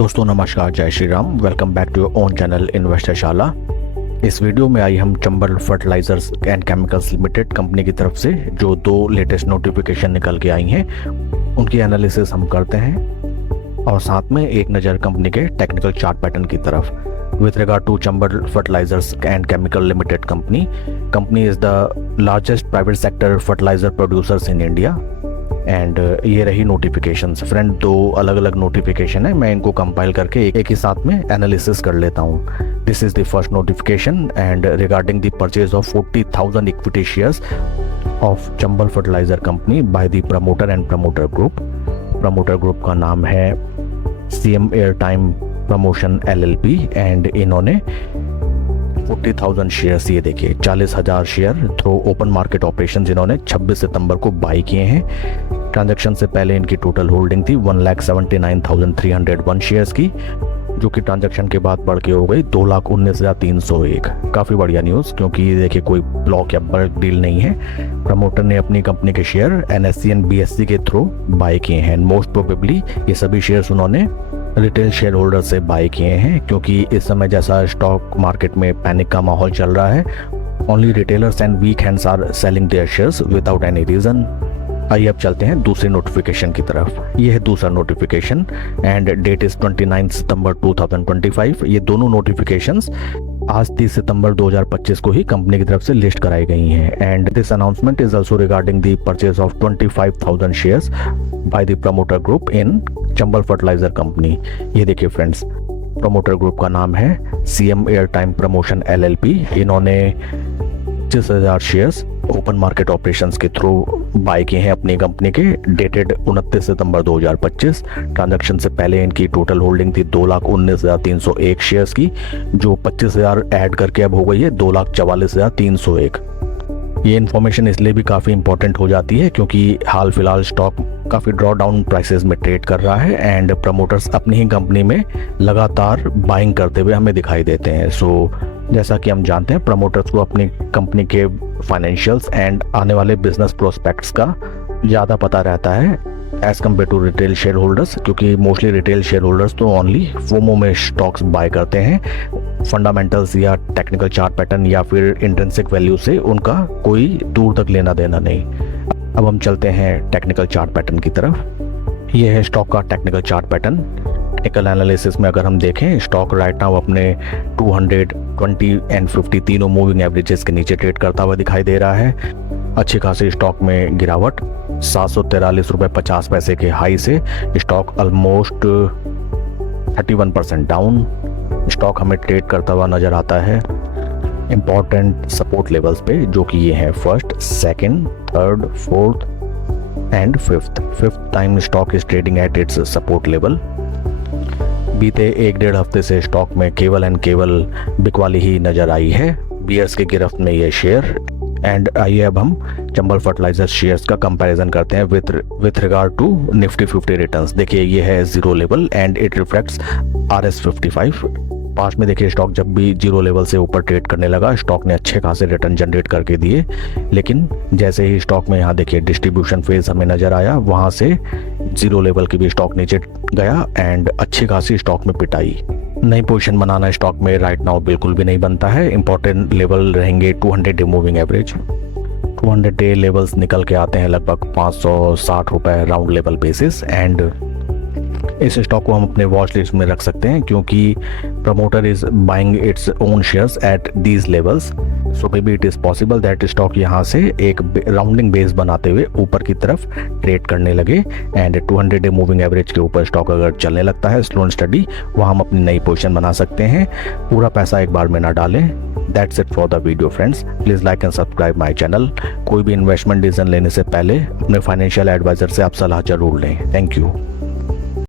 दोस्तों नमस्कार, जय Shri Ram. Welcome back to your own channel investor Shala. इस वीडियो में आई हम Chambal fertilizers and chemicals limited company की तरफ से जो 2 लेटेस्ट नोटिफिकेशन निकल के आई हैं उनकी एनालिसिस हम करते हैं और साथ में एक नज़र कंपनी के टेक्निकल चार्ट पैटर्न की तरफ। With regard to Chambal fertilizers and chemical limited company is the largest private sector fertilizer producers in India. And ये रही नोटिफिकेशंस। फ्रेंड, 2 अलग अलग नोटिफिकेशन है, मैं इनको कंपाइल करके एक ही साथ में एनालिसिस कर लेता हूँ। This is the first notification and regarding the purchase of 40,000 equity shares of Chambal fertilizer company by the promoter and promoter group. प्रमोटर ग्रुप का नाम है CM airtime promotion LLP and इन्होंने 40,000 शेयर्स, ये देखिए 40,000 share through open market operation इन्होंने 26 सितंबर को बाई किए हैं। ट्रांजैक्शन से पहले इनकी टोटल होल्डिंग थी 1,79,301 शेयर्स की, जो कि ट्रांजैक्शन के बाद बढ़ के हो गई 2,19,301। काफ़ी बढ़िया न्यूज़, क्योंकि ये देखिए कोई ब्लॉक या बल्क डील नहीं है। प्रमोटर ने अपनी कंपनी के शेयर NSE एंड BSE के थ्रू बाई किए हैं। मोस्ट प्रोबेबली ये सभी शेयर्स उन्होंने रिटेल शेयर होल्डर से बाई किए हैं, क्योंकि इस समय जैसा स्टॉक मार्केट में पैनिक का माहौल चल रहा है, only retailers and weak hands are selling their shares without any reason. आइए अब चलते हैं दूसरे नोटिफिकेशन की तरफ। ये है दूसरा नोटिफिकेशन एंड डेट इज 29 सितंबर 2025। ये दोनों नोटिफिकेशंस आज 30 सितंबर 2025 को ही कंपनी की तरफ से लिस्ट कराई गई हैं। And this announcement is also regarding the purchase of 25,000 shares by the promoter group in Chambal fertilizer company. ये देखिए फ्रेंड्स, प्रमोटर ग्रुप का नाम है CM एयरटाइम प्रमोशन LLP। इन्होंने 25,000 शेयर्स ओपन मार्केट ऑपरेशंस के थ्रू बाय किए हैं अपनी कंपनी के, डेटेड 29 सितंबर 2025। ट्रांजैक्शन से पहले इनकी टोटल होल्डिंग थी 2,19,301 शेयर्स की, जो 25,000 ऐड करके अब हो गई है 2,44,301। ये इन्फॉर्मेशन इसलिए भी काफ़ी इंपॉर्टेंट हो जाती है क्योंकि हाल फिलहाल स्टॉक काफ़ी ड्रॉ डाउन प्राइसेस में ट्रेड कर रहा है एंड प्रमोटर्स अपनी ही कंपनी में लगातार बाइंग करते हुए हमें दिखाई देते हैं। सो जैसा कि हम जानते हैं, प्रमोटर्स को अपनी कंपनी के फाइनेंशियल्स एंड आने वाले बिजनेस प्रोस्पेक्ट्स का ज़्यादा पता रहता है as compare to retail share holders, क्योंकि मोस्टली रिटेल शेयर होल्डर्स तो ओनली फोमो में स्टॉक्स बाय करते हैं। फंडामेंटल्स या टेक्निकल चार्ट पैटर्न या फिर इंट्रिंसिक वैल्यू से उनका कोई दूर तक लेना देना नहीं। अब हम चलते हैं टेक्निकल चार्ट पैटर्न की तरफ। ये है स्टॉक का technical chart pattern. Technical analysis में अगर हम देखें, स्टॉक राइट नाउ अपने 200, 20 एंड 50 तीनों मूविंग एवरेजेस के नीचे ट्रेड करता हुआ दिखाई दे रहा है। अच्छी खासी स्टॉक में गिरावट, 743 रुपये 50 पैसे के हाई से स्टॉक ऑलमोस्ट 31% डाउन। स्टॉक हमें ट्रेड करता हुआ नजर आता है इम्पॉर्टेंट सपोर्ट लेवल्स पे, जो कि ये हैं 1st, 2nd, 3rd, 4th and 5th time stock is trading at its support level. बीते 1-1.5 हफ्ते से स्टॉक में केवल एंड केवल बिकवाली ही नजर आई है, बियर्स की गिरफ्त में ये शेयर। एंड आइए अब हम चंबल फर्टिलाइजर शेयर्स का कंपैरिजन करते हैं with regard to Nifty 50 returns. देखिए ये है 0 level and it reflects RS 55। Past में देखिए स्टॉक जब भी 0 लेवल से ऊपर ट्रेड करने लगा, स्टॉक ने अच्छे खासे रिटर्न जनरेट करके दिए, लेकिन जैसे ही स्टॉक में यहाँ देखिए डिस्ट्रीब्यूशन फेज हमें नजर आया, वहाँ से 0 लेवल की भी स्टॉक नीचे गया एंड अच्छी खासी स्टॉक में पिटाई। नई पोजीशन बनाना स्टॉक में राइट नाउ बिल्कुल भी नहीं बनता है। इंपॉर्टेंट लेवल रहेंगे 200 day moving average. 200 day levels निकल के आते हैं लगभग 560 रुपये राउंड लेवल बेसिस एंड इस स्टॉक को हम अपने वॉच लिस्ट में रख सकते हैं, क्योंकि promoter is buying its own shares at these levels. So may be it is possible that stock यहाँ से एक राउंडिंग बेस बनाते हुए ऊपर की तरफ ट्रेड करने लगे एंड 200 डे मूविंग एवरेज के ऊपर स्टॉक अगर चलने लगता है स्लो एंड स्टडी, वहाँ हम अपनी नई पोजीशन बना सकते हैं। पूरा पैसा एक बार में ना डालें। That's it for the video friends. Please like and subscribe my channel. कोई भी इन्वेस्टमेंट डिसीजन लेने से पहले अपने फाइनेंशियल एडवाइजर से आप सलाह जरूर लें। Thank you.